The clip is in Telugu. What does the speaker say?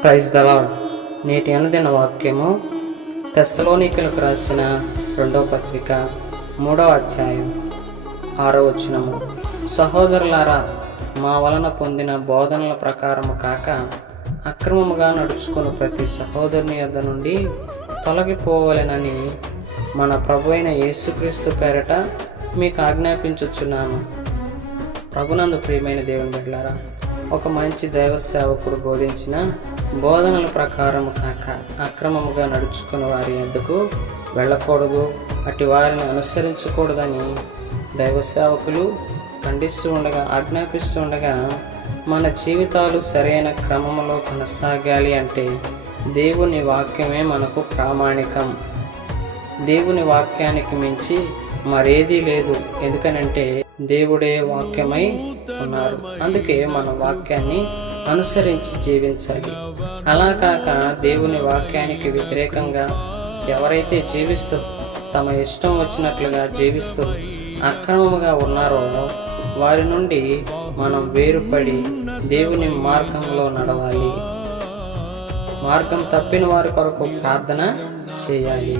ప్రైజ్ దలా నేటి అనుదిన వాక్యము తెస్సలోనికులకు రాసిన రెండవ పత్రిక మూడవ అధ్యాయం ఆరో వచనము. సహోదరులారా మా వలన పొందిన బోధనల ప్రకారము కాక అక్రమముగా నడుచుకుని ప్రతి సహోదరుని యొద్ద నుండి తొలగిపోవలెనని మన ప్రభు అయిన యేసుక్రీస్తు పేరట మీకు ఆజ్ఞాపించుచున్నాను. ప్రభునందు ప్రియమైన దేవుని బిడ్డలారా ఒక మంచి దైవ సేవకుడు బోధించిన బోధనల ప్రకారం కాక అక్రమముగా నడుచుకుని వారి ఎందుకు వెళ్ళకూడదు? అటు వారిని అనుసరించకూడదని దైవ సేవకులు ఖండిస్తూ ఉండగా ఆజ్ఞాపిస్తూ ఉండగా మన జీవితాలు సరైన క్రమంలో కొనసాగాలి అంటే దేవుని వాక్యమే మనకు ప్రామాణికం. దేవుని వాక్యానికి మించి మరేదీ లేదు. ఎందుకనంటే దేవుడే వాక్యమై ఉన్నారు. అందుకే మన వాక్యాన్ని అనుసరించి జీవించాలి. అలా కాక దేవుని వాక్యానికి వ్యతిరేకంగా ఎవరైతే జీవిస్తూ తమ ఇష్టం వచ్చినట్లుగా జీవిస్తూ అక్రమముగా ఉన్నారో వారి నుండి మనం వేరుపడి దేవుని మార్గంలో నడవాలి. మార్గం తప్పిన వారి కొరకు ప్రార్థన చేయాలి.